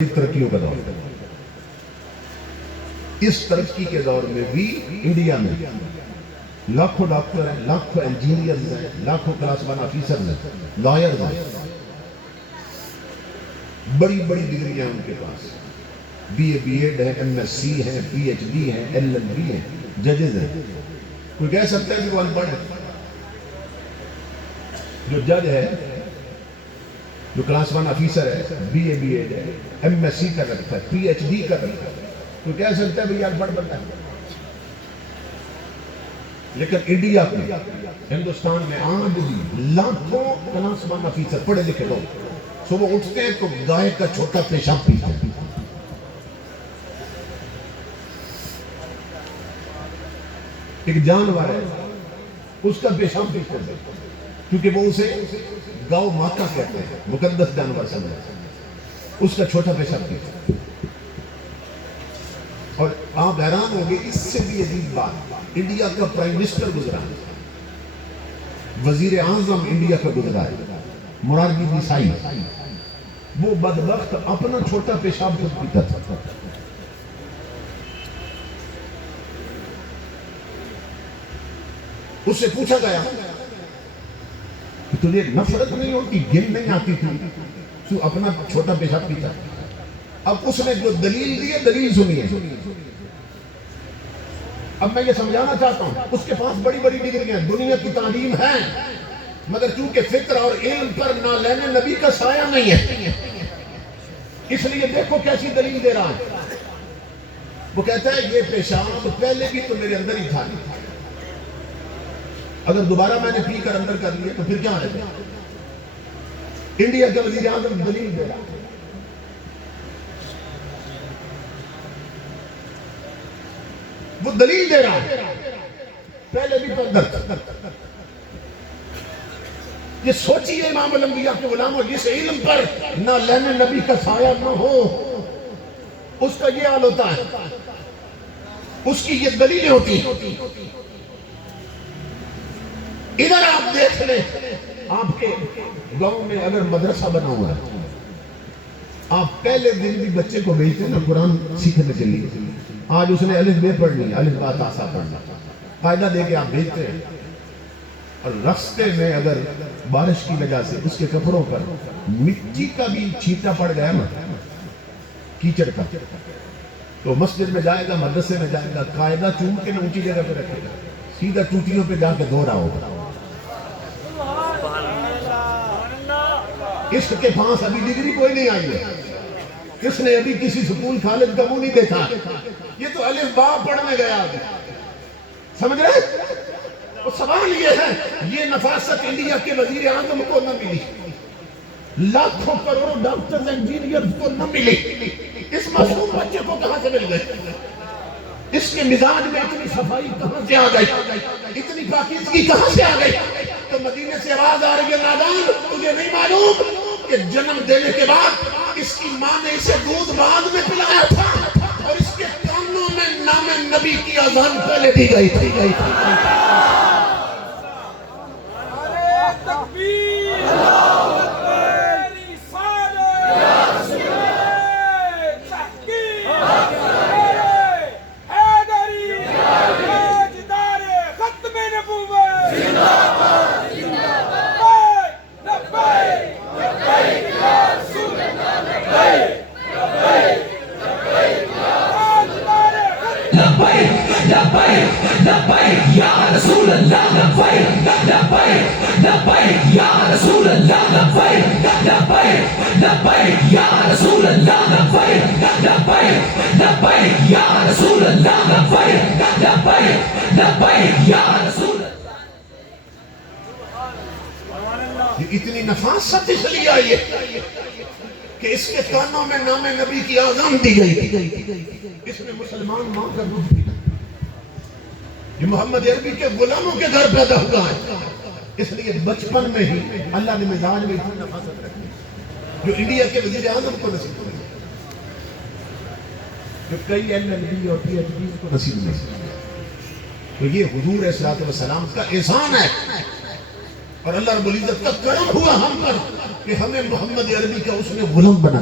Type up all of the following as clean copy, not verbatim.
ترقیوں کا دور، اس ترقی کے دور میں بھی انڈیا میں لاکھوں ڈاکٹر ہیں، لاکھوں انجینئرز ہیں، لاکھوں کلاس ون آفیسرز ہیں، لائرز ہیں، بڑی بڑی ڈگریاں ان کے پاس، بی اے بی ایڈ ہے، ایم ایس سی ہے، پی ایچ ڈی ہے، ایل ایل بی ہے، ججز ہیں۔ کوئی کہہ سکتا ہے کہ وہ ان پڑھ ہے؟ جو جج ہے، جو کلاس ون آفیسر ہے، بی اے بی ایڈ ہے، ایم ایس سی کر رکھتا ہے، پی ایچ ڈی کر رکھتا ہے، تو کہہ سکتا ہے بھئی ان پڑھ بندہ ہے؟ لیکن انڈیا میں، ہندوستان میں آج بھی لاکھوں کلاس ون آفیسر پڑھے لکھے لوگ صبح اٹھتے ہیں تو گائے کا چھوٹا پیشاب پیتے ہیں۔ ایک جانور ہے، اس کا پیشاب پیتے ہیں کیونکہ وہ اسے گاؤ ماتا کہتے ہیں، مقدس جانور سمجھتے ہیں، اس کا چھوٹا پیشاب پیتے ہیں۔ اور آپ حیران ہوں گے، اس سے بھی عجیب بات، انڈیا کا پرائم منسٹر گزرا ہے، وزیر اعظم انڈیا کا گزرا ہے، مرارجی دیسائی، وہ بدبخت اپنا چھوٹا پیشاب خود پیتا تھا۔ اس سے پوچھا گیا کہ تجھے نفرت نہیں ہوتی، گن نہیں آتی تھی، تو اپنا چھوٹا پیشاب پیتا۔ اب اس نے جو دلیل دی ہے، دلیل سنیے۔ اب میں یہ سمجھانا چاہتا ہوں، اس کے پاس بڑی بڑی ڈگریاں، دنیا کی تعلیم ہے، مگر چونکہ فکر اور علم پر نالین نبی کا سایہ نہیں ہے، اس لیے دیکھو کیسی دلیل دے رہا ہے۔ وہ کہتا ہے یہ پیشاب پہلے بھی تو میرے اندر ہی تھا، اگر دوبارہ میں نے پی کر اندر کر لیا تو پھر کیا ہے؟ انڈیا کے وزیر اعظم دلیل دے رہا ہے۔ وہ دلیل دے رہا ہے، پہلے بھی تو اندر تھا۔ یہ سوچیے امام الانبیاء کے غلاموں، جس علم پر نہ لین نبی کا سایہ نہ ہو، اس کا یہ حال ہوتا ہے، اس کی یہ دلیلیں ہوتی ہیں۔ ادھر آپ دیکھ لیں، آپ کے گاؤں میں اگر مدرسہ بنا ہوا ہے، آپ پہلے دن بھی بچے کو بھیجتے ہیں نا قرآن سیکھنے کے لیے، آج اس نے الف بے پڑھنی، الف با تا سا پڑھنا، قاعدہ دے کے آپ بھیجتے ہیں، اور راستے میں اگر بارش کی وجہ سے اس کے کپڑوں پر مٹی کا بھی چھینٹا پڑ گیا نا، کیچڑ کا، تو مسجد میں جائے گا، مدرسے میں جائے گا، قاعدہ چوم کے نہ اونچی جگہ پہ رکھے گا، سیدھا ٹوٹیوں پہ جا کے دھو رہا ہوگا۔ اس کے پاس ابھی ڈگری کوئی نہیں آئی ہے، اس نے ابھی کسی سکول کالج کا منہ نہیں دیکھا، یہ تو الف با پڑھنے گیا۔ سمجھ رہے؟ وہ سوال یہ ہے، یہ نفاست انڈیا کے وزیر اعظم کو نہ ملی، لاکھوں کروڑوں ڈاکٹر انجینئر کو نہ ملی، اس معصوم بچے کو کہاں سے مل گئے؟ اس کے مزاج میں اتنی صفائی کہاں سے آ گئی؟ اتنی پاکیزگی کہاں سے آ گئی؟ تو مدینے سے آواز آ رہی ہے، نادان تجھے نہیں معلوم کہ جنم دینے کے بعد اس کی ماں نے اسے دودھ بعد میں پلایا تھا، اور اس کے کانوں میں نام نبی کی اذان پہلے دی گئی تھی۔ لبیک یا رسول اللہ، لبیک لبیک لبیک یا رسول اللہ، لبیک لبیک لبیک یا رسول اللہ، لبیک لبیک لبیک یا رسول اللہ، لبیک لبیک لبیک یا رسول اللہ۔ یہ اتنی نفاست اس لیے آئی ہے کہ اس کے کانوں میں نام نبی کی اذان دی گئی، اس میں مسلمان ماں کا دودھ پیتا، یہ محمد عربی کے غلاموں کے گھر پیدا ہوا ہے، اس لیے بچپن میں ہی اللہ نے مزاج میں اتنی نفاست رکھی جو انڈیا کے وزیر اعظم کو نصیب ہوئی، جو کئی ایل ایل بی اور پی ایچ ڈی کو نصیب نہیں۔ تو یہ حضور صلی اللہ علیہ وسلم کا احسان ہے، اور اللہ رب العزت کا کرم ہوا ہم پر کہ ہمیں محمد عربی کا اس نے غلام بنا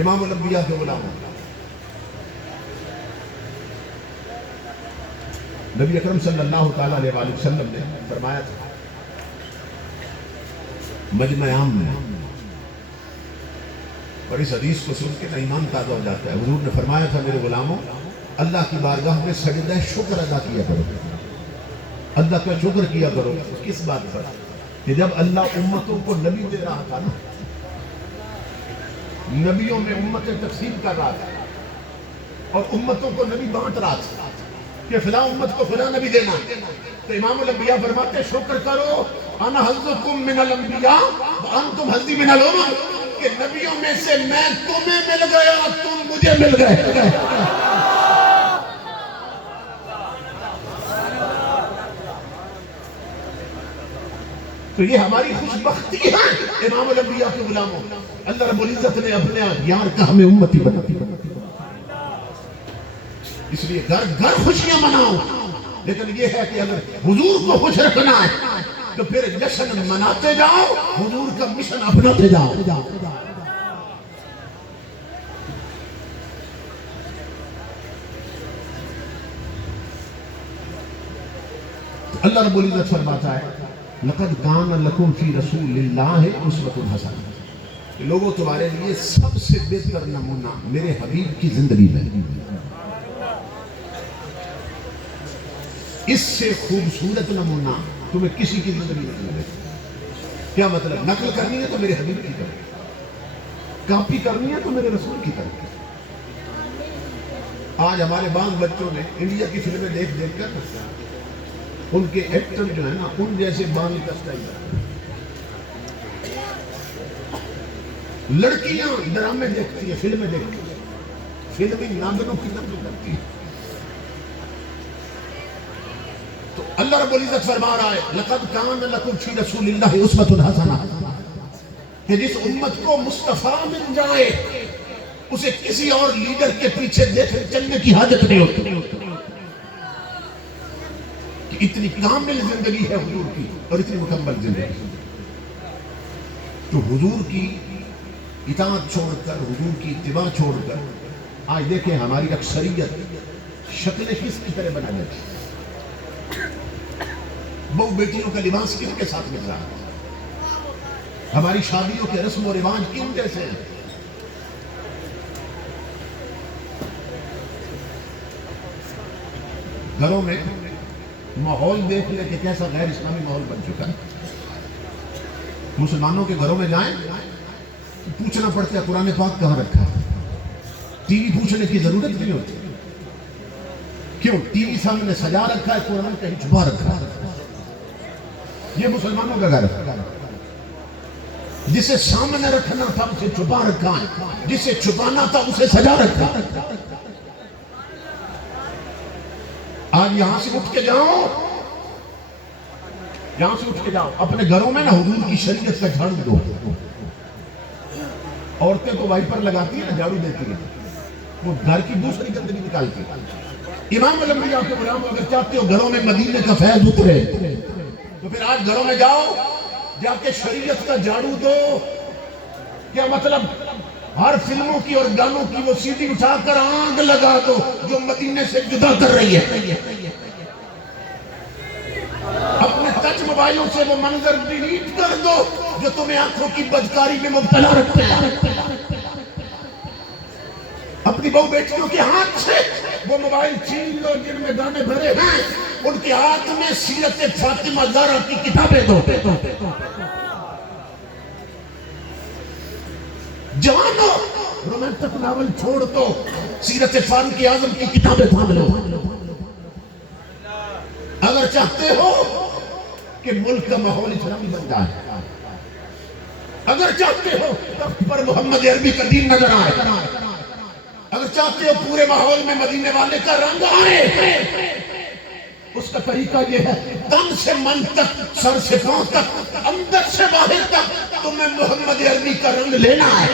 امام الانبیاء کے غلام نبی اکرم صلی اللہ تعالیٰ علیہ وآلہ وسلم نے فرمایا تھا مجمع عام میں، اور اس حدیث کو سن کے نا ایمان تازہ ہو جاتا ہے. حضور نے فرمایا تھا میرے غلاموں، اللہ کی بارگاہ میں سجدہ شکر ادا کیا کرو، اللہ کا شکر کیا کرو. کس بات پر؟ کہ جب اللہ امتوں کو نبی دے رہا تھا نا، نبیوں میں امتیں تقسیم کر رہا تھا اور امتوں کو نبی بانٹ رہا تھا کہ فلاں امت کو فلاں نبی دینا، تو امام الانبیاء فرماتے شکر کرو انا حظکم من الانبیاء وانتم حظی من الامم، کہ نبیوں میں سے میں تمہیں مل گیا، تم مجھے مل گئے. تو یہ ہماری خوش بختی ہے امام الانبیاء کے غلاموں. اللہ رب العزت نے اپنے یار کا ہمیں امتی بنا دیا. اس لیے گھر گھر خوشیاں مناؤ، لیکن یہ ہے کہ اگر حضور کو خوش رکھنا ہے تو پھر جشن مناتے جاؤ، حضور کا مشن اپناتے جاؤ. اللہ رب العزت فرماتا ہے لقد کان لکم فی رسول اللہ اسوۃ حسنہ، لوگوں تمہارے لیے سب سے بہتر نمونہ میرے حبیب کی زندگی میں، اس سے خوبصورت نمونہ تمہیں کسی کی زندگی میں ملے. کیا مطلب؟ نقل کرنی ہے تو میرے حبیب کی طرح، کاپی کرنی ہے تو میرے رسول کی طرح. آج ہمارے بعض بچوں نے انڈیا کی فلمیں دیکھ دیکھ کر ان کے ایکٹر جو ہے نا ان جیسے بال کا سٹائل، لڑکیاں ڈرامے دیکھتی ہیں، فلمیں دیکھتی ہیں، فلمی ناگنوں کی نقل کرتی ہیں. تو اللہ رب العزت فرما رہا ہے لقد کان لکم فی رسول اللہ اسوۃ حسنہ، کہ جس امت کو مصطفیٰ مل جائے اسے کسی اور لیڈر کے پیچھے دیکھ چلنے کی حاجت نہیں ہوتی. کہ اتنی کامل زندگی ہے حضور کی اور اتنی مکمل زندگی. تو حضور کی اطاعت چھوڑ کر، حضور کی اتباع چھوڑ کر آج دیکھیں ہماری اکثریت شکل کس کی طرح بنا لیتی ہے. بہو بیٹیوں کا لباس کن کے ساتھ مل رہا ہے، ہماری شادیوں کے رسم و رواج کن جیسے ہیں. گھروں میں ماحول دیکھ لے کہ کیسا غیر اسلامی ماحول بن چکا ہے. مسلمانوں کے گھروں میں جائیں پوچھنا پڑتا ہے قرآن پاک کہاں رکھا ہے. ٹی وی پوچھنے کی ضرورت نہیں ہوتی. کیوں؟ ٹی وی سامنے سجا رکھا ہے، قرآن کہیں چھپا رکھا ہے. یہ مسلمانوں کا گھر ہے. جسے سامنے رکھنا تھا اسے چھپا رکھا ہے، جسے چھپانا تھا اسے سجا رکھا. آج یہاں سے اٹھ کے جاؤ، یہاں سے اٹھ کے جاؤ اپنے گھروں میں نا حضور کی شریعت کا جھاڑو دو. عورتیں تو وائپر لگاتی ہیں نا، جھاڑو دیتی ہیں، وہ گھر کی دوسری گندگی نکالتی ہیں. امام الانبیاء کے غلام اگر چاہتے ہو گھروں میں مدینے کا فیض اترے تو پھر آج گھروں میں جاؤ، جا کے شریعت کا جھاڑو دو. کیا مطلب؟ ہر فلموں کی اور گانوں کی وہ سیڑھی اٹھا کر آگ لگا دو جو مدینے سے جدا کر رہی ہے. اپنے ٹچ موبائلوں سے وہ منظر ڈیلیٹ کر دو جو تمہیں آنکھوں کی بدکاری میں مبتلا رکھتے ہیں. اپنی بہو بیٹیوں کے ہاتھ سے وہ موبائل چھین لو جن میں گانے بھرے ہیں، ان کے ہاتھ میں سیرت فاطمہ زہرا کی کتابیں دو. جوانو رومانٹک ناول چھوڑ دو، سیرت فاروق اعظم کی کتابیں تھام لو. اگر چاہتے ہو کہ ملک کا ماحول اسلامی بن جائے، اگر چاہتے ہو تخت پر محمد عربی کا دین نظر آئے، اگر چاہتے ہو پورے ماحول میں مدینے والے کا رنگ آئے، اس کا طریقہ یہ ہے تن سے من تک، سر سے پاؤں تک، اندر سے باہر تک تمہیں محمد عربی کا رنگ لینا ہے.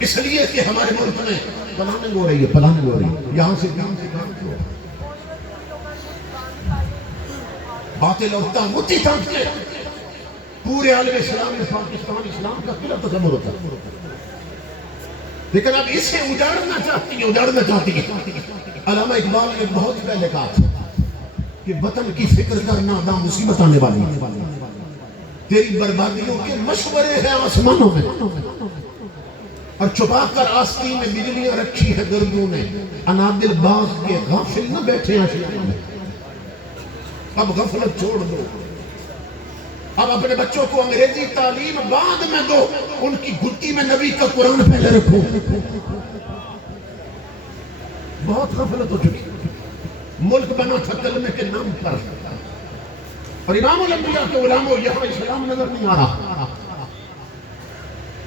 اس لیے کہ ہمارے ملک میں پلاننگ ہو رہی ہے، پلاننگ ہو رہی ہے، یہاں سے کام سے کام کیا باطل اور طاغوتی طاقتیں پورے عالم اسلام میں پاکستان اسلام کا قلعہ تصور ہوتا ہے، لیکن اب اسے اجاڑنا چاہتی ہے۔ علامہ اقبال نے بہت پہلے کہا تھا کہ وطن کی فکر کرنا نہ مصیبت آنے والی ہے، تیری بربادیوں کے مشورے ہیں آسمانوں میں، اور چھپا کر آستین میں بجلیاں رکھی ہے گردوں نے، انادل باغ کے غافل نہ بیٹھے آشیاں میں۔ اب غفلت چھوڑ دو، اب اپنے بچوں کو انگریزی تعلیم بعد میں دو، ان کی گھٹی میں نبی کا قرآن پہلے رکھو۔ بہت غفلت ہو چکی، ملک بنا تھا کلمے کے نام پر، اور امام الانبیاء کے علماء یہاں اسلام نظر نہیں آ رہا۔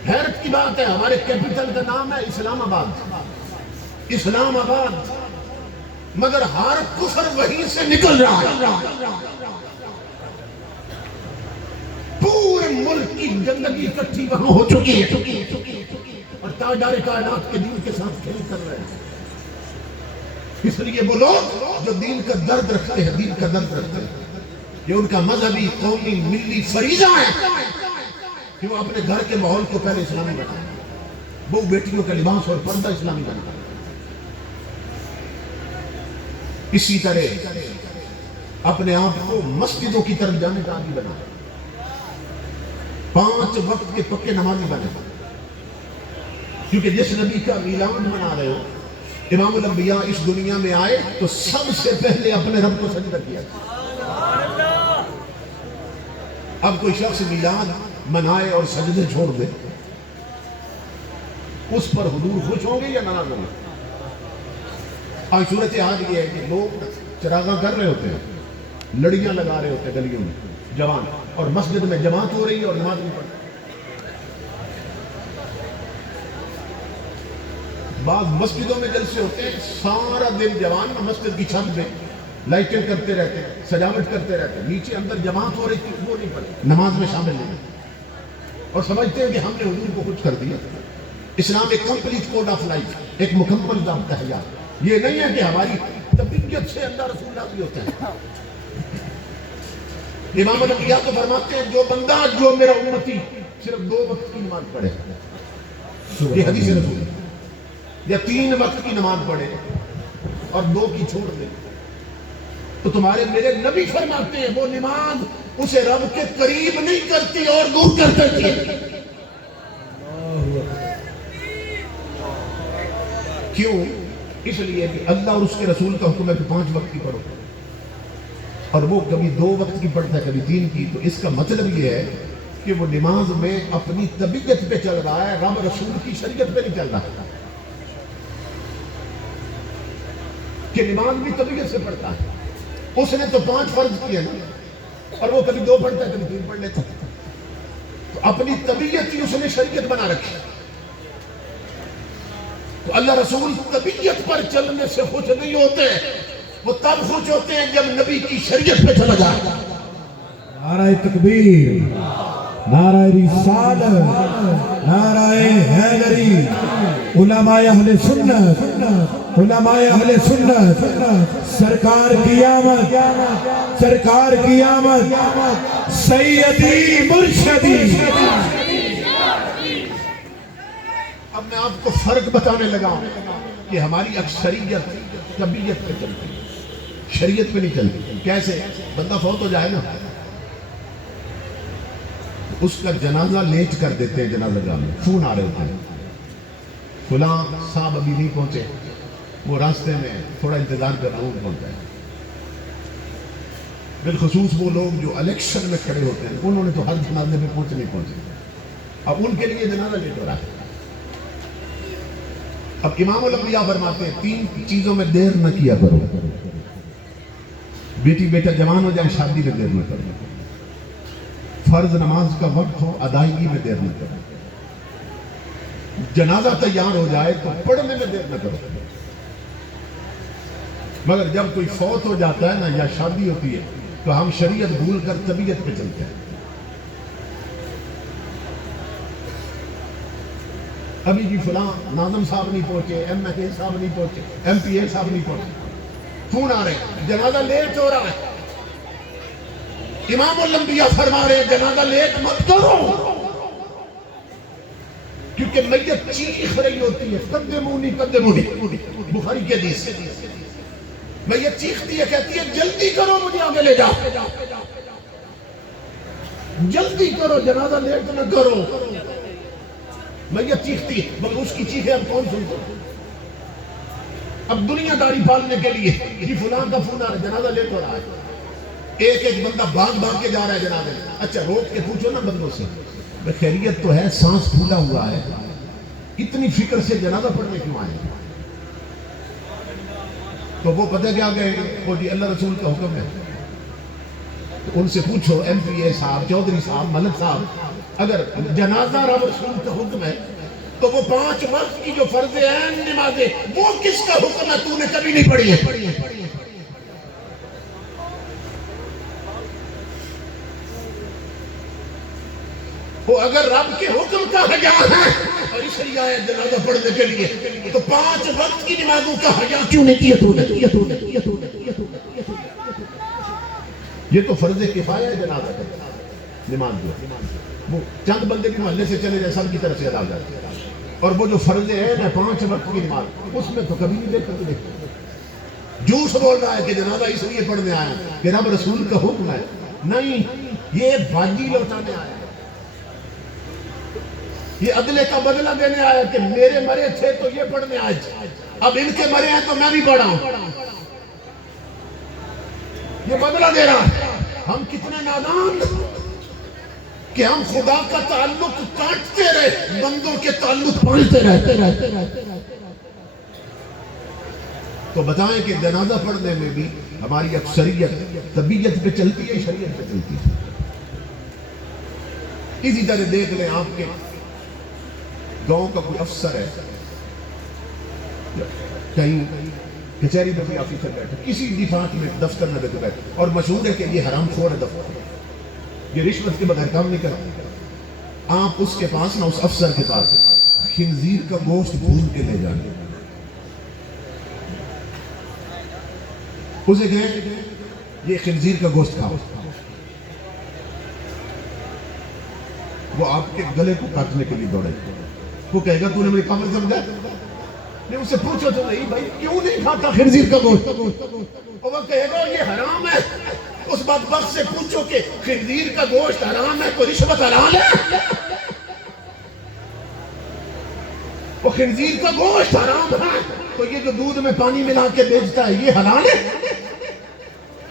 حیرت کی بات ہے، ہمارے کیپٹل کا نام ہے اسلام آباد، اسلام آباد، مگر ہر کفر وہیں سے نکل رہا ہے۔ پورے ملک کی گندگی اکٹھی وہاں ہو چکی ہے، اور تاجدار کائنات کے دین کے ساتھ کھیل کر رہے ہیں۔ اس لیے وہ لوگ جو دین کا درد رکھتے ہیں، دین کا درد رکھتے ہیں، یہ ان کا مذہبی، قومی، ملی فریضہ ہے کہ وہ اپنے گھر کے ماحول کو پہلے اسلامی بنائیں، وہ بیٹیوں کا لباس اور پردہ اسلامی بنائیں۔ اسی طرح اپنے آپ کو مسجدوں کی طرف جانے کا عادی بنائیں، 5 وقت کے پکے نمازی بنے، کیونکہ جس نبی کا میلاد منا رہے ہو، امام الانبیاء اس دنیا میں آئے تو سب سے پہلے اپنے رب کو سجدہ کیا۔ اب کوئی شخص میلاد منائے اور سجدے چھوڑ دے، اس پر حضور خوش ہوں گے یا ناراض ہوں گے؟ آج صورتحال یہ ہے کہ لوگ چراغاں کر رہے ہوتے ہیں، لڑیاں لگا رہے ہوتے ہیں گلیوں میں جوان، اور مسجد میں جماعت ہو رہی ہے اور نماز نہیں پڑھ رہی۔ بعض مسجدوں میں جلسے ہوتے ہیں، سارا دن جوان مسجد کی چھت پہ لائٹیں کرتے رہتے ہیں، سجاوٹ کرتے رہتے ہیں، نیچے اندر جماعت ہو رہی تھی وہ نہیں پڑھتے، نماز میں شامل نہیں، اور سمجھتے ہیں کہ ہم نے حضور کو خوش کر دیا۔ اسلام ایک کمپلیٹ کوڈ آف لائف، ایک مکمل ضابطہ حیات، یہ نہیں ہے کہ ہماری طبیعت سے اللہ رسول راضی ہوتے ہیں۔ امام الانبیاء تو فرماتے ہیں جو بندہ، جو میرا امتی صرف 2 وقت کی نماز پڑھے، یہ حدیث رسول ہے، یا 3 وقت کی نماز پڑھے اور 2 کی چھوڑ دے، تو تمہارے میرے نبی فرماتے ہیں وہ نماز اسے رب کے قریب نہیں کرتی اور دور کر دیتی ہے۔ کیوں؟ اس لیے کہ اللہ اور اس کے رسول کا حکم ہے کہ 5 وقت کی پڑھو، اور وہ کبھی 2 وقت کی پڑھتا ہے کبھی 3 کی، تو اس کا مطلب یہ ہے کہ وہ نماز میں اپنی طبیعت پہ چل رہا ہے، رب رسول کی شریعت پہ نہیں چل رہا، کہ نماز بھی طبیعت سے پڑھتا ہے۔ اس نے تو 5 فرض کیے نا، اور وہ کبھی 2 پڑھتا ہے کبھی 3 پڑھ لیتا ہے، تو اپنی طبیعت ہی اس نے شریعت بنا رکھی۔ تو اللہ رسول طبیعت پر چلنے سے خوش نہیں ہوتے، وہ تب خوش ہوتے ہیں جب نبی کی شریعت پہ چلا جائے۔ نعرہ تکبیر، نعرہ رسالت، نعرہ حیدری، علماء اہل سنت، علماء اہل سنت، سرکار کی آمد، سرکار کی آمد، سیدی مرشدی۔ اب میں آپ کو فرق بتانے لگا ہوں کہ ہماری اکثریت طبیعت پہ چلتی ہے، شریعت پہ نہیں چلتی۔ کیسے؟ بندہ فوت ہو جائے نا، اس کا جنازہ لیٹ کر دیتے ہیں، جنازہ گاہ میں فون آ رہے ہوتے ہیں، فلاں صاحب ابھی نہیں پہنچے، وہ راستے میں تھوڑا انتظار کر رہا ہوں پہنچ جائے۔ بالخصوص وہ لوگ جو الیکشن میں کھڑے ہوتے ہیں، انہوں نے تو ہر جنازے میں پہنچے، اب ان کے لیے جنازہ لیٹ ہو رہا ہے۔ اب امام الانبیاء فرماتے ہیں 3 چیزوں میں دیر نہ کیا کرو، بیٹی بیٹا جوان ہو جائے شادی میں دیر نہ کرو، فرض نماز کا وقت ہو ادائیگی میں دیر نہ کرو، جنازہ تیار ہو جائے تو پڑھنے میں دیر نہ کرو۔ مگر جب کوئی فوت ہو جاتا ہے نا یا شادی ہوتی ہے تو ہم شریعت بھول کر طبیعت پہ چلتے ہیں۔ ابھی جی فلاں ناظم صاحب نہیں پہنچے، ایم ایل اے صاحب نہیں پہنچے، ایم پی اے صاحب نہیں پہنچے، فون آ رہے ہیں، جنازہ لیٹ ہو رہا ہے، امام الانبیاء فرما رہے ہیں جنازہ لیٹ مت کرو، کیونکہ میت چیخ رہی ہوتی ہے، قدمونی قدمونی، بخاری کی حدیث، میت چیختی ہے، کہتی ہے جلدی کرو مجھے آگے لے جاؤ، جلدی کرو جنازہ لیٹ نہ کرو۔ میت چیختی ہے، مگر اس کی چیخیں اب کون سنتا؟ اب دنیا داری پالنے کے لیے جی فلاں کا فون آ رہا ہے، جنازہ لیٹ ہو رہا ہے، ایک ایک بندہ بھاگ بھاگ کے جا رہا ہے جنازے میں۔ اچھا روک کے پوچھو نا بندوں سے، خیریت تو ہے، سانس پھولا ہوا ہے، اتنی فکر سے جنازہ پڑھنے کیوں آئے؟ تو وہ پتہ کیا کہیں گے؟ وہ جی اللہ رسول کا حکم ہے۔ تو ان سے پوچھو ایم پی اے صاحب، چودھری صاحب، ملک صاحب، اگر جنازہ رب رسول کا حکم ہے تو وہ 5 وقت کی جو فرض عین نمازیں وہ کس کا حکم ہے؟ تو نے کبھی نہیں پڑھی ہے۔ وہ اگر رب کے حکم کا حیا ہے اور اس لیے آیا جنازہ پڑھنے کے لیے، تو 5 وقت کی نمازوں کا حیا کیوں نہیں کیا تو نے؟ یہ تو فرض کفایہ ہے جنازہ کا نماز جو وہ چند بندے بھی محلے سے چلے جائے سب کی طرف سے ادا جاتے، اور وہ جو فرض ہے نا 5 وقت کی نماز، اس میں تو کبھی نہیں دیکھا۔ جھوٹ بول رہا ہے کہ جنازہ اس لیے پڑھنے آیا کہ رب رسول کا حکم ہے، نہیں، یہ باجی لوٹانے آیا، یہ عدلے کا بدلہ دینے آیا کہ میرے مرے تھے تو یہ پڑھنے آج، اب ان کے مرے ہیں تو میں بھی پڑھا ہوں، یہ بدلہ دے رہا ہے۔ ہم کتنے نادان کہ ہم خدا کا تعلق کاٹتے رہے، بندوں کے تعلق پالتے رہتے۔ تو بتائیں کہ جنازہ پڑھنے میں بھی ہماری اکثریت طبیعت پہ چلتی ہے، شریعت پہ چلتی ہے۔ اسی طرح دیکھ لیں آپ کے گاؤں کا کوئی افسر ہے، کہیں کچہری میں کوئی آفیسر بیٹھا، کسی ڈپارٹمنٹ دفتر میں بیٹھا، اور مشہور ہے کہ یہ حرام خور ہے دفتر، یہ رشوت کے بغیر کام نہیں کرتا، آپ اس کے پاس نہ اس افسر کے پاس خنزیر کا گوشت بھون کے لے جائیں، اسے کہیں یہ خنزیر کا گوشت کھاؤ، وہ آپ کے گلے کو کاٹنے کے لیے دوڑے، وہ کہے گا تو نے میری کامل سمجھا؟ نہیں، اسے پوچھو تو نہیں بھائی کیوں نہیں کھاتا خنزیر کا گوشت؟ اور وہ کہے گا یہ حرام ہے۔ اس بدبخت سے پوچھو کہ خنزیر کا گوشت حرام ہے تو رشوت حلال ہے؟ وہ خنزیر کا گوشت حرام ہے تو یہ جو دودھ میں پانی ملا کے بیچتا ہے یہ حلال ہے؟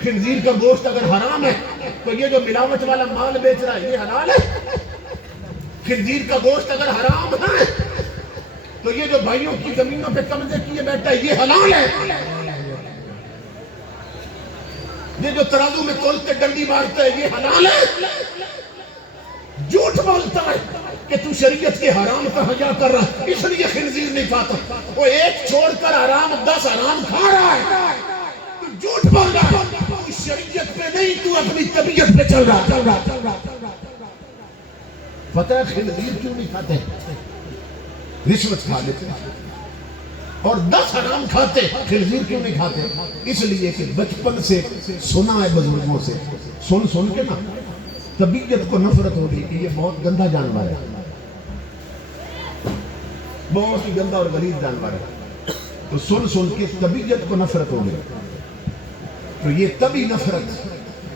خنزیر کا گوشت اگر حرام ہے تو یہ جو ملاوٹ والا مال بیچ رہا ہے یہ حلال ہے؟ خنزیر کا گوشت اگر حرام ہے تو یہ جو بھائیوں کی زمینوں پہ قبضے کیے بیٹھتا ہے یہ حلال ہے؟ یہ جو ترازو میں تول کے ڈنڈی مارتا ہے یہ حلال ہے؟ جھوٹ بولتا ہے کہ تو شریعت کے حرام کا حیا کر رہا ہے اس لیے خنزیر نہیں کھاتا، وہ ایک چھوڑ کر حرام 10 حرام کھا رہا ہے، تو جھوٹ بول رہا ہے، تو شریعت پہ نہیں تو اپنی طبیعت پہ چل رہا۔ پتہ ہے خنزیر کیوں نہیں کھاتے؟ رشوت کھا لیتے اور 10 حرام کھاتے، خنزیر کیوں نہیں کھاتے؟ اس لیے کہ بچپن سے سنا ہے بزرگوں سے، سن کے نا طبیعت کو نفرت ہو گئی کہ یہ بہت گندا جانور ہے، بہت ہی گندا اور غلیظ جانور ہے، تو سن کے طبیعت کو نفرت ہو گئی، تو یہ طبی نفرت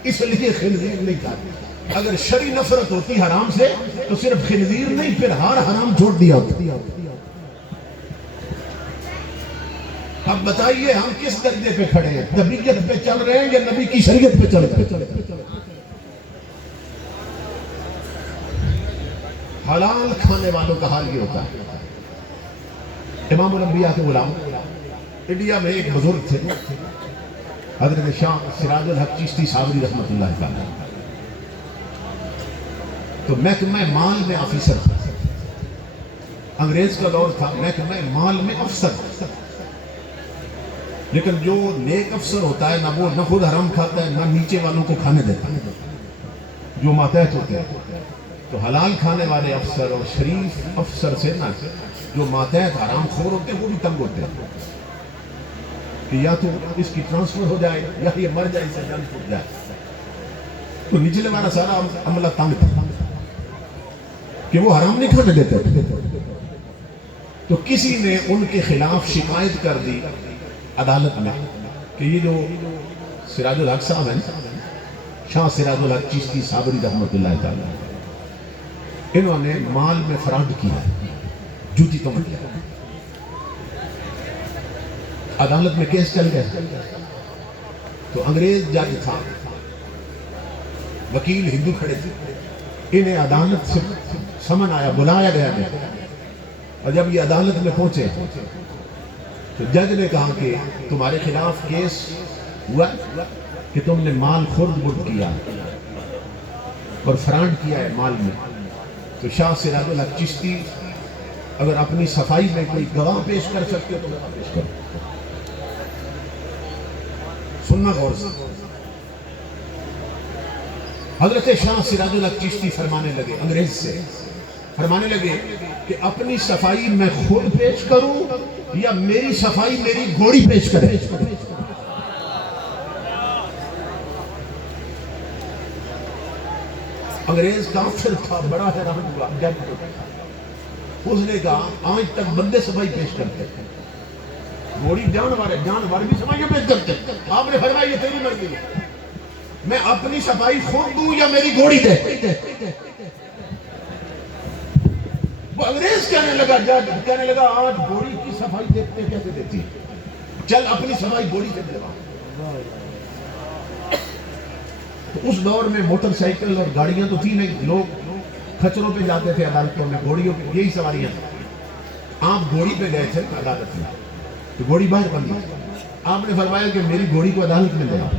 اس لیے خنزیر نہیں کھاتے۔ اگر شرعی نفرت ہوتی حرام سے تو صرف خنزیر نہیں پھر ہر حرام چھوڑ دیا ہوتا۔ اب بتائیے ہم کس درجے پہ کھڑے ہیں؟ طبیعت پہ چل رہے ہیں یا نبی کی شریعت پہ چل رہے ہیں؟ حلال کھانے والوں کا حال یہ ہوتا ہے۔ امام الانبیاء کے غلام انڈیا میں ایک بزرگ تھے، حضرت شاہ سراج الحق چشتی صابری رحمۃ اللہ تعالی، تو محکمہ مال میں آفیسر تھا، انگریز کا دور تھا، محکمہ مال میں افسر تھا، لیکن جو نیک افسر ہوتا ہے نہ وہ خود حرام کھاتا ہے نہ نیچے والوں کو کھانے دیتا ہے، جو ماتحت ہوتے ہیں، تو حلال کھانے والے افسر اور شریف افسر سے نا جو ماتحت حرام خور ہوتے ہیں وہ بھی تنگ ہوتے ہیں کہ یا تو اس کی ٹرانسفر ہو جائے یا یہ مر جائے، اسے جان چھوٹ جائے، تو نچلے والا سارا عملہ تنگ تھا کہ وہ حرام نہیں کھانے دیتے تھے. تو کسی نے ان کے خلاف شکایت کر دی عدالت میں کہ یہ جو سراج الحق صاحب ہیں، شاہ سراج الحق چشتی صابری رحمۃ اللہ تعالیٰ، انہوں نے مال میں فراڈ کیا ہے، جھوٹی تہمت کیا. عدالت میں کیس چل گیا. تو انگریز جج تھا، وکیل ہندو کھڑے تھے، انہیں عدالت سے سمن آیا، بلایا گیا. اور جب یہ عدالت میں پہنچے تو جج نے کہا کہ تمہارے خلاف کیس ہوا کہ تم نے مال خرد برد کیا اور فراڈ کیا ہے مال میں. تو شاہ سراج الحق چشتی اگر اپنی صفائی میں کوئی گواہ پیش کر سکتے ہو تو گواہ پیش کرو. سننا غور سے. حضرت شاہ سراج الحق چشتی فرمانے لگے، انگریز سے فرمانے لگے کہ اپنی صفائی میں خود پیش کروں یا میری صفائی میری گھوڑی پیش کرے. انگریز کافر تھا، بڑا حیران ہوا. اس نے کہا آج تک بندے صفائی پیش کرتے ہیں، گھوڑی جانور بھی صفائی پیش کرتے ہیں. آپ نے فرمایا یہ تیری مرضی ہے، میں اپنی صفائی خود دوں یا میری گھوڑی دے. وہ انگریز کہنے لگا، جج کہنے لگا آج گھوڑی کی صفائی دیکھتے کیسے دیتی، چل اپنی صفائی گھوڑی سے دلوا. تو اس دور میں موٹر سائیکل اور گاڑیاں تو تھی نہیں، لوگ کھچروں پہ جاتے تھے عدالتوں میں، گھوڑیوں پہ یہی سواریاں. آپ گھوڑی پہ گئے تھے عدالت میں تو گھوڑی باہر بن گئی. آپ نے فرمایا کہ میری گھوڑی کو عدالت میں لے آؤ.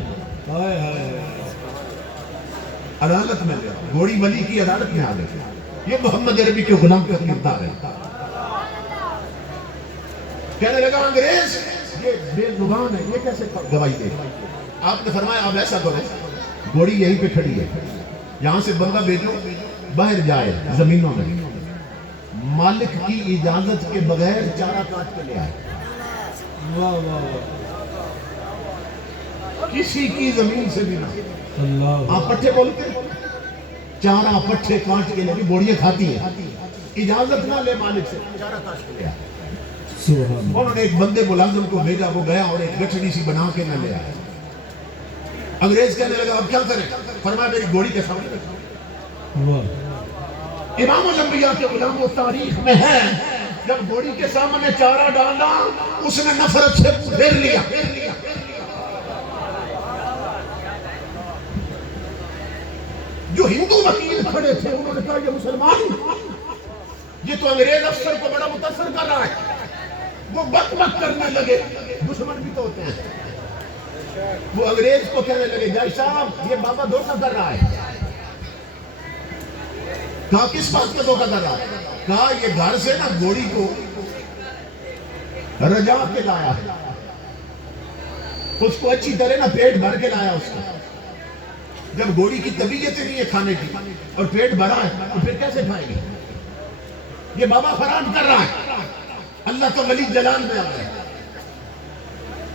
عدالت میں لے آؤ. گھوڑی ولی کی عدالت میں آ گئی. یہ محمد عربی کے غلام کا کردار ہے. کہنے لگا انگریز یہ بے زبان ہے، یہ کیسے گواہی دے. آپ نے فرمایا اب ایسا کرو، گھوڑی یہیں پہ کھڑی ہے، یہاں سے بندہ بھیجو باہر جائے زمینوں میں، مالک کی اجازت کے بغیر چارہ کاٹ کے لے آئے. کسی کی زمین سے بھی نہ. آپ پٹھے بولتے چارہ پٹھے کاٹ کے لے، گھوڑیاں کھاتی ہیں، اجازت نہ لے مالک سے، چارہ کاٹ کے لے آئے. انہوں نے ایک بندے ملازم کو بھیجا، وہ گیا اور ایک گٹھڑی سی بنا کے نہ لے آیا. انگریز کہنے لگا اب کیا کریں. فرمایا میری گھوڑی کے سامنے رکھو. امام الانبیاء کے غلام و تاریخ میں ہے، جب گھوڑی کے سامنے چارہ ڈالا اس نے نفرت سے پھیر لیا. جو ہندو وکیل کھڑے تھے انہوں نے کہا یہ مسلمان، یہ تو انگریز افسر کو بڑا متاثر کر رہا ہے. وہ بک بک کرنے لگے، دشمن بھی تو ہوتے ہیں. وہ انگریز کو کہنے لگے جج صاحب یہ بابا دھوکہ کر رہا ہے. کہا کس بات کا دھوکہ کر رہا ہے. کہا یہ گھر سے نا گھوڑی کو رجا کے لایا ہے، اس کو اچھی طرح نا پیٹ بھر کے لایا. اس کو جب گھوڑی کی طبیعت نہیں ہے کھانے کی اور پیٹ بھرا ہے تو پھر کیسے کھائے گی. یہ بابا فراڈ کر رہا ہے. اللہ کا ولی جلال میں آ گیا.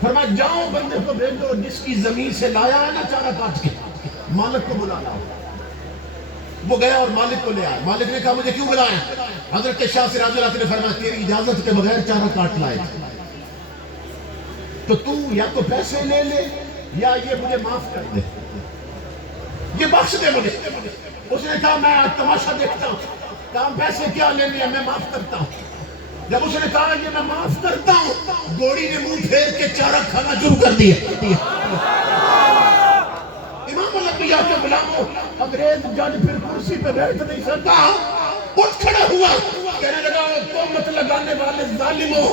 فرمایا جاؤ بندے کو بھیجو جس کی زمین سے لایا ہے نا چارہ کاٹ کے، مالک کو بلا لاؤ. وہ گیا اور مالک کو لے آیا. مالک نے کہا مجھے کیوں بلایا. حضرت شاہ سراج الحق نے فرمایا تیری اجازت کے بغیر چارہ کاٹ لائے تو یا تو پیسے لے لے یا یہ مجھے معاف کر دے، یہ بخش دے مجھے. اس نے کہا میں تماشا دیکھتا ہوں. کہا پیسے کیا لینے ہیں، میں معاف کرتا ہوں. جب اس نے کہا یہ میں معاف کرتا ہوں، گھوڑی نے منہ پھیر کے چارہ کھانا شروع کر دیا. امام الانبیاء کے غلاموں، انگریز جج پھر کرسی پہ بیٹھ نہیں سکتا، اٹھ کھڑا ہوا. کہنے لگا تہمت لگانے والے ظالموں،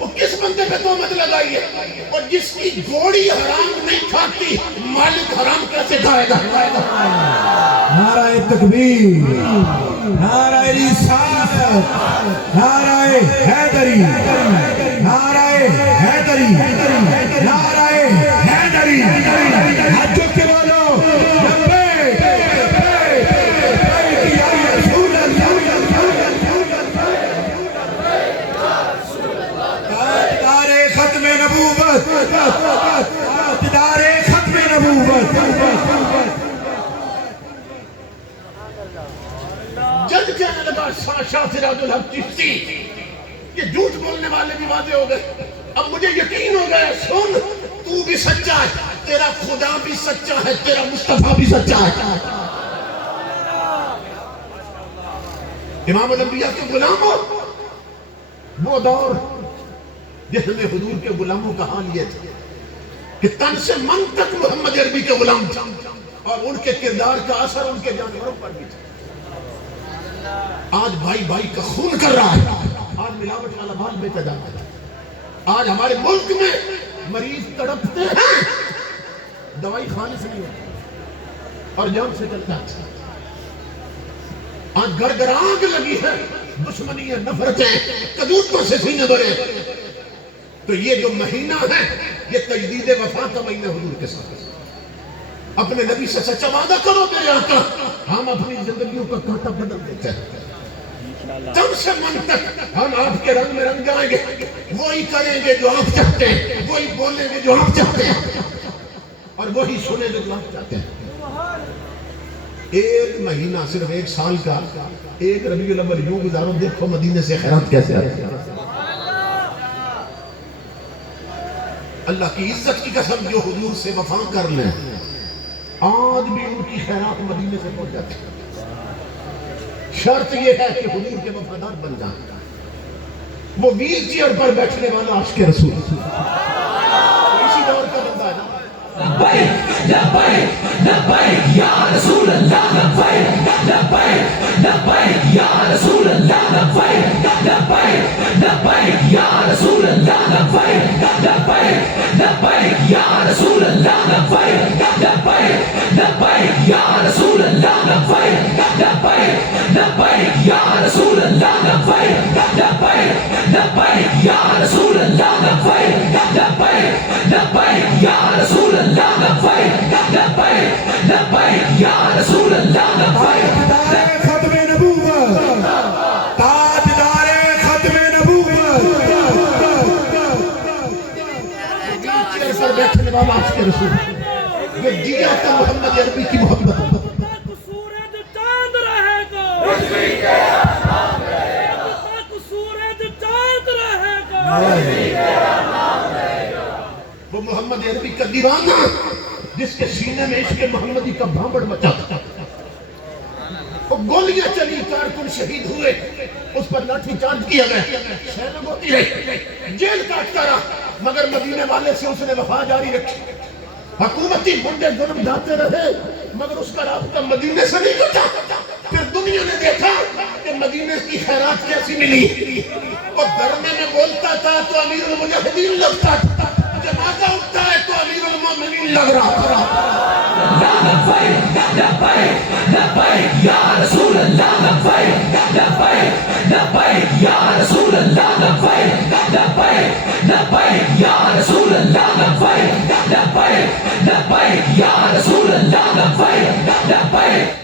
وہ کس بندے پہ تہمت لگائی ہے؟ اور جس کی گھوڑی حرام نہیں کھاتی مالک حرام کیسے کھائے گا؟ نعرہ تکبیر، نعرہ رسالت، نعرہ حیدری، نعرہ حیدری، نعرہ حیدری. ہاتھ چوک کے بولو لبیک یا رسول اللہ. تاجدار ختم نبوت، تاجدار ختم نبوت. جج کہنے لگا شاہ سراج الحق چشتی یہ جھوٹ بولنے والے بھی واضح ہو گئے، اب مجھے یقین ہو گیا، سن تو بھی سچا ہے، تیرا خدا بھی سچا ہے، تیرا مصطفیٰ بھی سچا ہے۔ امام الانبیاء کے غلاموں، وہ دور جس میں حضور کے غلاموں کا حال یہ تھا کہ تن سے من تک محمد عربی کے غلام تھا، اور ان کے کردار کا اثر ان کے جانوروں پر بھی تھا۔ آج بھائی بھائی کا خون کر رہا ہے، آج ملاوٹ والا مال بیچا جاتا ہے، آج ہمارے ملک میں مریض تڑپتے ہیں، دوائی کھانے سے نہیں ہوتی اور جان سے چلتا ہے۔ آج گھر گھر آگ لگی ہے، دشمنیاں، نفرتیں، کدورتوں سے سینے بھرے۔ تو یہ جو مہینہ ہے یہ تجدید وفا کا مہینہ حضور کے ساتھ۔ اپنے نبی سے سچا وعدہ کرو میرے آقا، ہم اپنی زندگیوں کا کانٹا بدل دیتے ہیں، تن سے من تک ہم آپ کے رنگ میں رنگ جائیں گے، وہی کریں گے جو آپ چاہتے ہیں، وہی بولیں گے جو آپ چاہتے ہیں، اور وہی سنیں گے جو آپ چاہتے ہیں۔ ایک مہینہ، صرف ایک سال کا، ایک ربیع الاول یوں گزارو، دیکھو مدینے سے خیرات کیسے آتی ہے۔ اللہ کی عزت کی قسم، جو حضور سے وفا کر لیں آج بھی ان کی خیرات مدینے سے پہنچ جاتی ہے۔ شرط یہ ہے کہ حضور کے وفادار بن جائیں۔ وہ ویل چیئر پر بیٹھنے والا عاشق رسول اسی دور کا بندہ ہے نا۔ لبیک لبیک لبیک یا رسول اللہ، لبیک لبیک لبیک یا رسول اللہ، لبیک لبیک لبیک یا رسول اللہ، لبیک لبیک لبیک یا رسول اللہ، لبیک لبیک لبیک یا رسول اللہ، لبیک لبیک لبیک یا رسول اللہ، لبیک لبیک لبیک یا رسول اللہ، لبیک لبیک لبیک یا رسول اللہ، لبیک لبیک لبیک یا رسول اللہ، لبیک تاجدار ختم نبوت، تاجدار ختم نبوت، چیئر پر بیٹھنے والا عاشق رسول، وہ جیا کا محمد عربی کی محبت۔ سورج چاند رہے گا، سورج چاند رہے گا، وہ محمد عربی کا دیوانہ جس کے سینے میں عشق محمدی کا بھانبڑ مچا تھا۔ وہ گولیاں چلی، کارکن شہید ہوئے، اس پر لاٹھی چارج کیا گیا، شہنگ ہوتی رہی، جیل کاٹتا رہا، مگر مدینے والے سے اس نے وفا جاری رکھی۔ حکومتی گنڈے ظلم ڈھاتے رہے مگر اس کا رابطہ مدینے سے نہیں کٹا۔ پھر دنیا نے دیکھا کہ مدینے کی خیرات کیسی ملی، وہ دھرمے میں بولتا تھا تو امیر المجاہدین لگتا تھا، جنازہ اٹھتا ہے تو امیر المومنین لگ رہا تھا۔ لبیک لبیک لبیک یا رسول اللہ، لبیک لبیک لبیک یا رسول اللہ، لبیک لبیک لبیک یا رسول اللہ، لبیک لبیک لبیک یا رسول اللہ، لبیک لبیک۔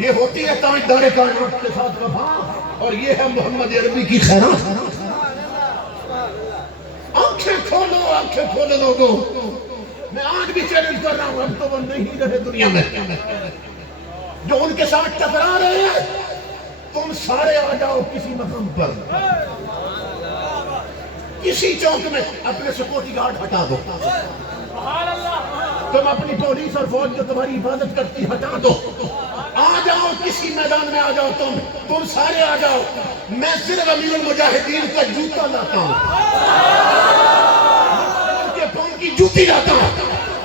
یہ ہوتی ہے تاجدار کائنات کے ساتھ وفا، اور یہ ہے محمد عربی کی خیرات۔ آنکھیں کھولو لوگوں، میں آج بھی چیلنج کر رہا ہوں، اب تو وہ نہیں رہے دنیا میں جو ان کے ساتھ ٹکرا رہے ہیں۔ تم سارے آ جاؤ کسی مقام پر، کسی چوک میں اپنے سیکورٹی گارڈ ہٹا دو، تم اپنی پولیس اور فوج جو تمہاری حفاظت کرتی ہٹا دو، آ جاؤ کسی میدان میں، آ جاؤ تم سارے آ جاؤ، میں صرف امیر المجاہدین کا جوتا لاتا ہوں، ان کے پاؤں کی جوتی لاتا ہوں۔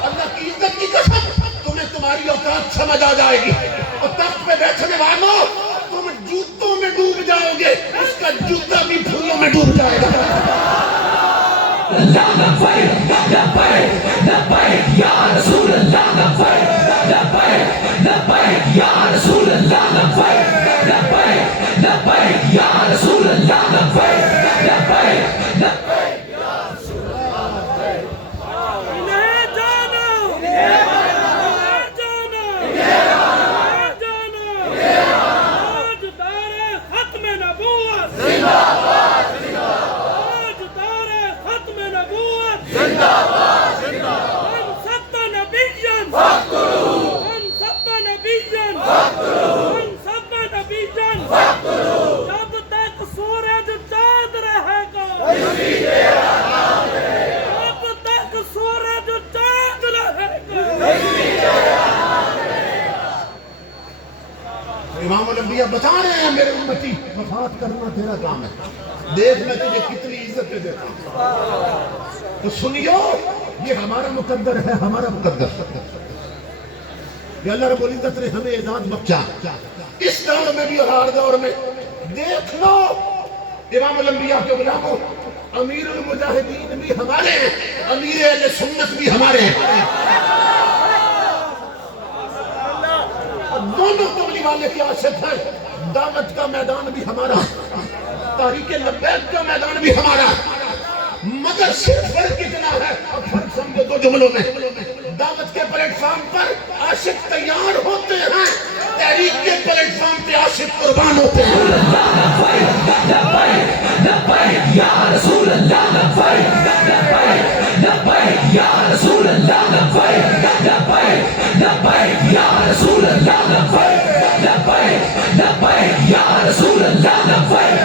اللہ کی عزت کی قسم، تمہیں تمہاری اوقات سمجھ آ جائے گی، اور تخت پہ بیٹھنے والوں تم جوتوں میں ڈوب جاؤ گے، اس کا جوتا بھی پھولوں میں ڈوب جائے گا۔ لبیک لبیک لبیک یا رسول اللہ، لبیک لبیک لبیک یا رسول اللہ، لبیک لبیک لبیک یا رسول اللہ، لبیک لبیک لبیک یا رسول اللہ۔ لے جانا، لے جانا، تاجدار ختم نبوت، تاجدار ختم نبوت، من سب نبی نبيا من سب نبيا جب تک سورج چاند رہے گا جب تک سورج چاند رہے گا امام الانبیاء بتا رہے ہیں میرے امتی وفات کرنا تیرا کام ہے، دیکھ میں تجھے کتنی عزت دیتا ہوں، تو سنیو یہ ہمارا مقدر ہے، ہمارا مقدر کہ اللہ رب العزت نے ہمیں اعزاز بخشا اس دور میں بھی اور ہر دور میں۔ دیکھ لو امام الانبیاء کے غلاموں، امیر المجاہدین بھی ہمارے ہیں، امیر اہل سنت بھی ہمارے ہیں، دونوں قبلی والے کے عاشق ہیں۔ دعوت کا میدان بھی ہمارا، تحریک لبیک کا میدان بھی ہمارا، مگر صرف فرق اتنا ہے، اب فرق سمجھو دو جملوں میں، دعوت کے پلیٹ فارم پر عاشق تیار ہوتے ہیں، تحریک کے پلیٹ فارم پہ عاشق قربان ہوتے ہیں۔ لبیک یا رسول اللہ لبیک لبیک لبیک یا رسول اللہ لبیک لبیک لبیک یا رسول اللہ لبیک لبیک لبیک یا رسول اللہ لبیک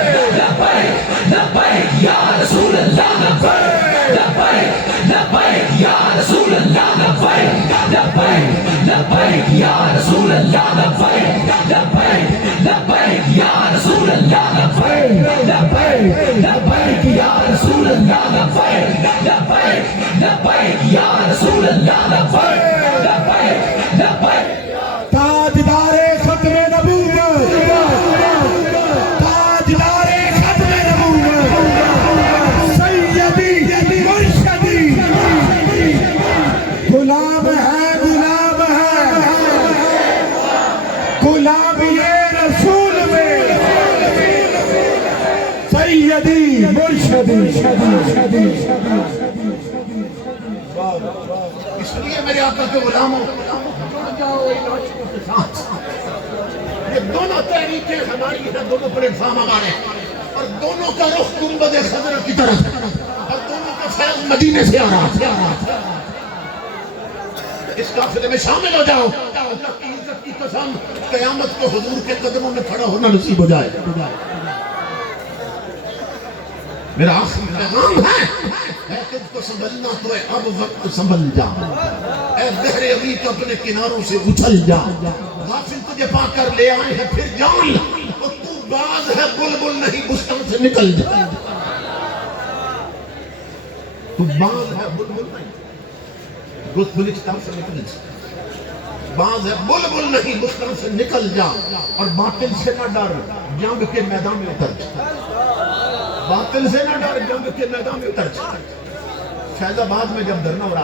لبیک لبیک یا رسول اللہ لبیک لبیک لبیک یا رسول اللہ لبیک لبیک لبیک یا رسول اللہ لبیک لبیک لبیک یا رسول اللہ لبیک لبیک لبیک یا رسول اللہ لبیک لبیک لبیک یا رسول اللہ لبیک لبیک لبیک تاجدار ختم نبوت، تاجدار ختم نبوت، سیدی مرشدی، غلام ہے غلام ہے غلام یہ رسول میں، سیدی مرشدی۔ اس لیے میرے آقا کے غلاموں جاؤ ان عاشقوں کے ساتھ، یہ دونوں تحریکیں ہماری ہیں، دونوں پلیٹ فارم ہمارے ہیں، اور دونوں کا رخ گنبد خضرا کی طرف، اور دونوں کا فیض مدینے سے آ رہا ہے۔ اس قافلے میں شامل ہو جاؤ، اللہ کی عزت کی قسم قیامت کو حضور کے قدموں میں کھڑا ہونا نصیب ہو جائے۔ میرا آخری پیغام ہے تجھ کو سنبھلنا تو ہے اب وقت سنبھل جا، اے بحر ابھی تو اپنے کناروں سے اچھل جا، غافل تجھے پا کر لے آئے ہیں پھر جان، اور تو باز ہے بلبل نہیں بستان سے نکل جا، تو باز ہے بلبل نہیں بلستان سے نکل جا، باز ہے بلبل نہیں بستان سے نکل جا، اور باطل سے نہ ڈر جنگ کے میدان میں اتر جا، باطل سے نہ ڈر جنگ کے میدان میں اتر جا۔ فیض آباد میں جب دھرنا ہو رہا